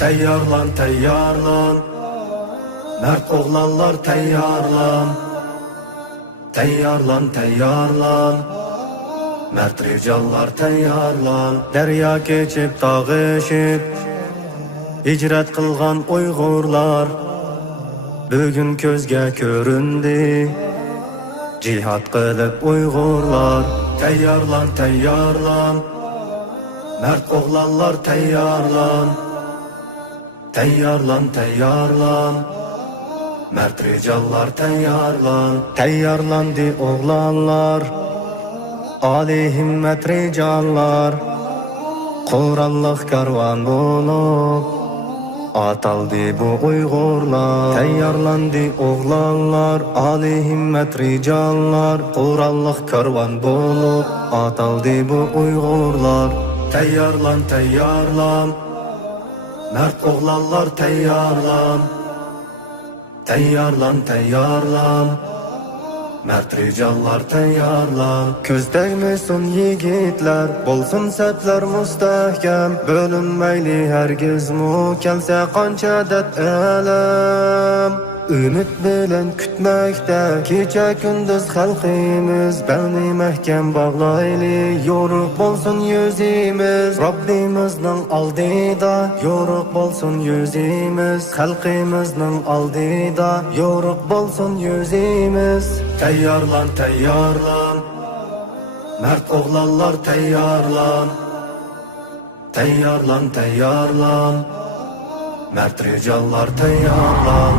Tayyorlan, tayyorlan, mard o'g'lonlar tayyorlan. Tayyorlan, tayyorlan, mard rijollar tayyorlan. Daryo kechib, tog' eshib, hijrat qilgan uyg'urlar bugun ko'zga ko'rindi. Jihad qilib uyg'urlar. Tayyorlan, tayyorlan, mard o'g'lonlar tayyorlan. Tayyorlan, tayyorlan, mard rijollar tayyorlan. Tayyorlandi o'g'lonlar, oliy himmat rijollar. Qur'onlik karvon bo'lib ataldi bu uyg'urlar. Tayyorlandi o'g'lonlar, oliy himmat rijollar. Qur'onlik karvon bo'lib ataldi bu uyg'urlar. Tayyorlan, tayyorlan, mard o'g'lonlar tayyorlan. Tayyorlan, tayyorlan, mard rijollar tayyorlan. Ko'z tegmasin yigitlar, bo'lsin saplar mustahkam. Bo'linmayli hargizmu, kelsa qancha dard alam. Umid bilan kutmoqda kecha kunduz xalqimiz. Belni mahkam bog'layli, yo'riq bo'lsin yuzimiz. Robbimizning oldida yo'riq bo'lsin yuzimiz. Xalqimizning oldida yo'riq bo'lsin yuzimiz. Tayyorlan, tayyorlan, mard o'g'lonlar tayyorlan. Tayyorlan, tayyorlan, mard rijollar tayyorlan.